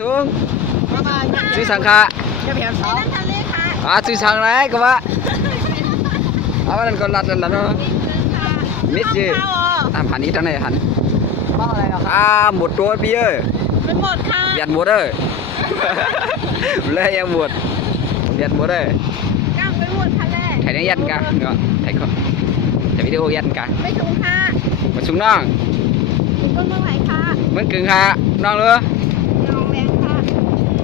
สูง ประมาณ ซื้อสังขะ จะแผนสอง ทะเลค่ะ ซื้อสังไหนก็ว่าเอาวันนั้นก็รัดแล้วเนาะมิดจีผ่านนี้ทั้งไหนหัน บ้าอะไรอ่ะ หมดตัวพี่เอ้ย เป็นหมดค่ะ เบียดหมดเอ้ยเลยยังหมดเบียดหมดเอ้ย กล้ามไปหมดทะเล ถ่ายได้ยันกันเนาะถ่ายวิดีโอยันกัน ไม่ถุงค่ะ มาชุงน้อง ถุงต้นเมื่อไหร่ค่ะ มันกึ่งค่ะน้องเลย น้องแรงค่ะ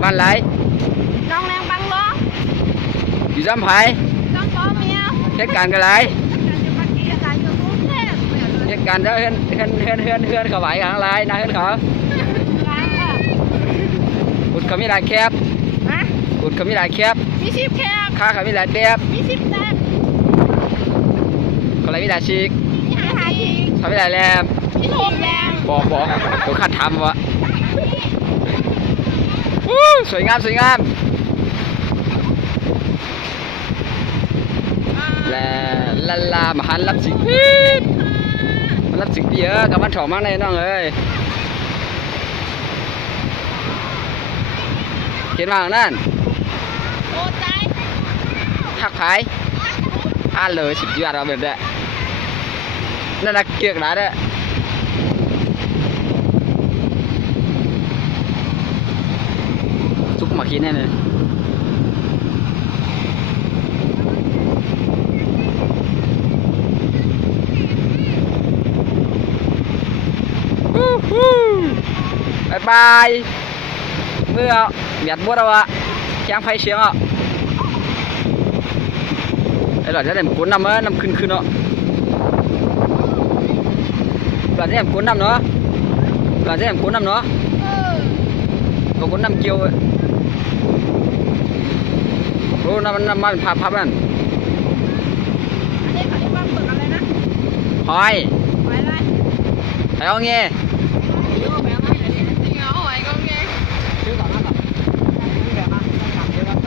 บ้านไหน น้องแรงบังล้อ อยู่จำไผ่ น้องป้อเมีย เหตุการณ์กันไร การจะมาเกี่ยวกับอยู่กรุงเทพ เหตุการณ์เฮือนเขาไหวกันอะไรนะเฮือนเขา ร้านค่ะ อุดเขามีหลายแคบ ฮะ อุดเขามีหลายแคบ มีชิปแคบ ค่าเขามีหลายเตียบ มีชิปแตก เขาเลยมีหลายชิก มีหาที เขามีหลายแรม มีโถมแรง บอกตัวขัดทำวะสวยงามลามาหันรับสิมันรับสิปีกับมันถอมากเลยน้องเอ้ยเห็นมาของนั่น โอ้ใจ หักไผ่เลย10 ยอดเอาแบบนี้นั่นนักเกียกหนาเด้อซุปมาคิดแน่เลยบายบายเมื่อเมียดบัวเราอะแข้งไฟเชียงอ่ะไอ้หลอดจะได้หมกุ้นน้ำน้ำขึ้นเนาะหลอดจะได้หมกุ้นน้ำเนาะหลอดจะได้หมกุ้นน้ำเนาะก็กุ้นน้ำเกี่ยวโอ้น้ำมันพับนั่น อันนี้เขาเรียกว่าเปิดอะไรนะ หอย ไว้ไร ไอ้เอาเงี้ย จริงเหรอหอยก็ไง ซื้อต่อหน้าต่อซื้อแบบมาขับเยอะมาก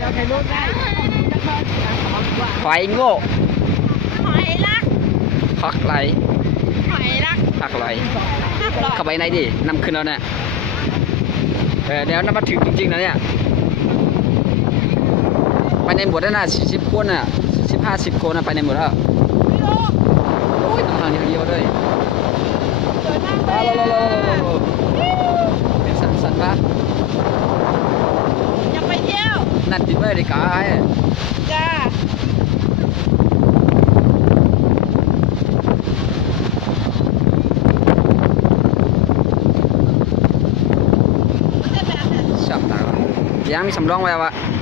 เราใช้รถได้จะเพิ่มว่า หอยโง่ หอยรัก พักไหล หอยรัก พักไหล หักหลอด เข้าไปไหนดิน้ำขึ้นแล้วเนี่ยเดี๋ยวน้ำมาถึงจริงๆนะเนี่ยไปในหมดแล้วนะ40 คนน่ะ50 คนน่ะไปในหมดแล้ว ไม่รู้ โอ้ยต้องทางเดียวเลย เดินทางไป เป็นสันปะ อยากไปเที่ยว นั่นติดไว้ในกาย จ้ามันจะแบบ สับตายังมีสำรองไว้วะ เ